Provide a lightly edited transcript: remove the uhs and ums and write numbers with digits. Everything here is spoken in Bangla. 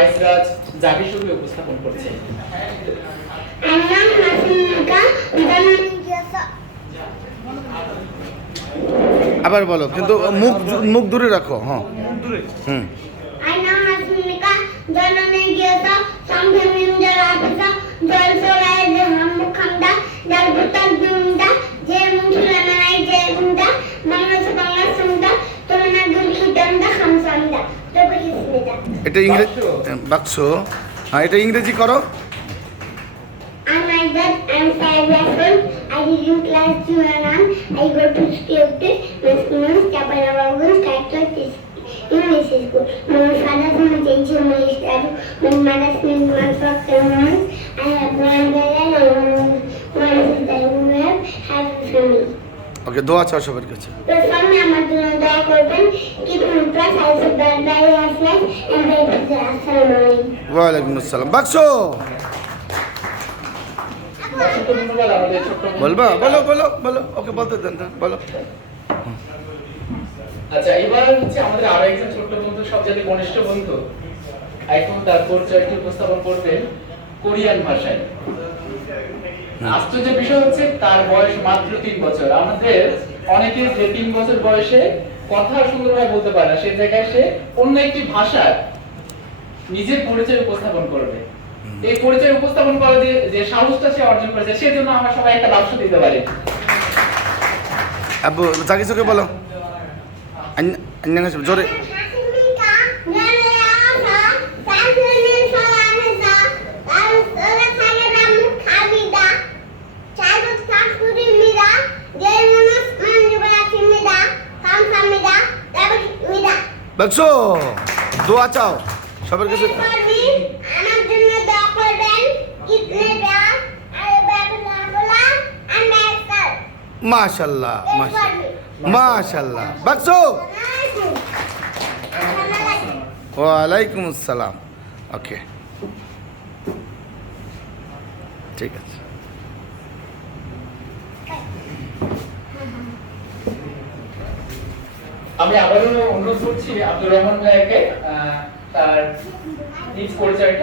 আইসরাজ জাবির ছবি উপস্থাপন করছে। আবার বলো, কিন্তু মুখ মুখ দূরে রাখো। হ্যাঁ, হুম। এটা ইংরেজি বাক্স। হ্যাঁ, এটা ইংরেজি করো। I'm like that. I'm 5 years old. I live in class 2 and 1. I go to school. My school name is Chapalabagun, Catholic English school. My father's name is H.M. Maestro. My mother's name is Manfred Clemens. I have one brother and one sister. We have happy family. ওকে, দোয়া চাও সবার কাছে। Plus, for me, I'm going to dog open. Keep me plus. I said that by your flesh and by the assalamualaikum. ওয়ালাইকুম আসসালাম। বাক্স অসংখ্য ধন্যবাদ আমাদের ছোট্ট বন্ধু। বলবা? বলো বলো বলো, ওকে বলতে দেন, বলো। আচ্ছা, এবার হচ্ছে আমাদের আরো একজন ছোট্ট বন্ধু, সবচেয়ে ঘনিষ্ঠ বন্ধু। এখন তার পরিচয়টি উপস্থাপন করবেন কোরিয়ান ভাষায়। আশ্চর্যের বিষয় হচ্ছে তার বয়স মাত্র 3 বছর। আমাদের অনেকে যে 3 বছর বয়সে কথা সুন্দরভাবে বলতে পারে না, সেই জায়গায় সে অন্য একটি ভাষায় নিজের পরিচয় উপস্থাপন করবে। এই পরিচয় উপস্থাপন করা দিয়ে যে সাহসটা সে অর্জন করেছে, সেজন্য আমরা সবাই একটা বাক্স দিতে পারি। আব্বু জাকি চোখে বলো, জোরে। বাক্স দোয়া চাও সবার কাছে। মাশাআল্লাহ, মাশাআল্লাহ। বাক্স ওয়ালাইকুম আসসালাম। ওকে, ঠিক আছে। আমি আবারও অনুরোধ করছি আব্দুর রহমান ভাইকে তার নিজ পরিচয়টা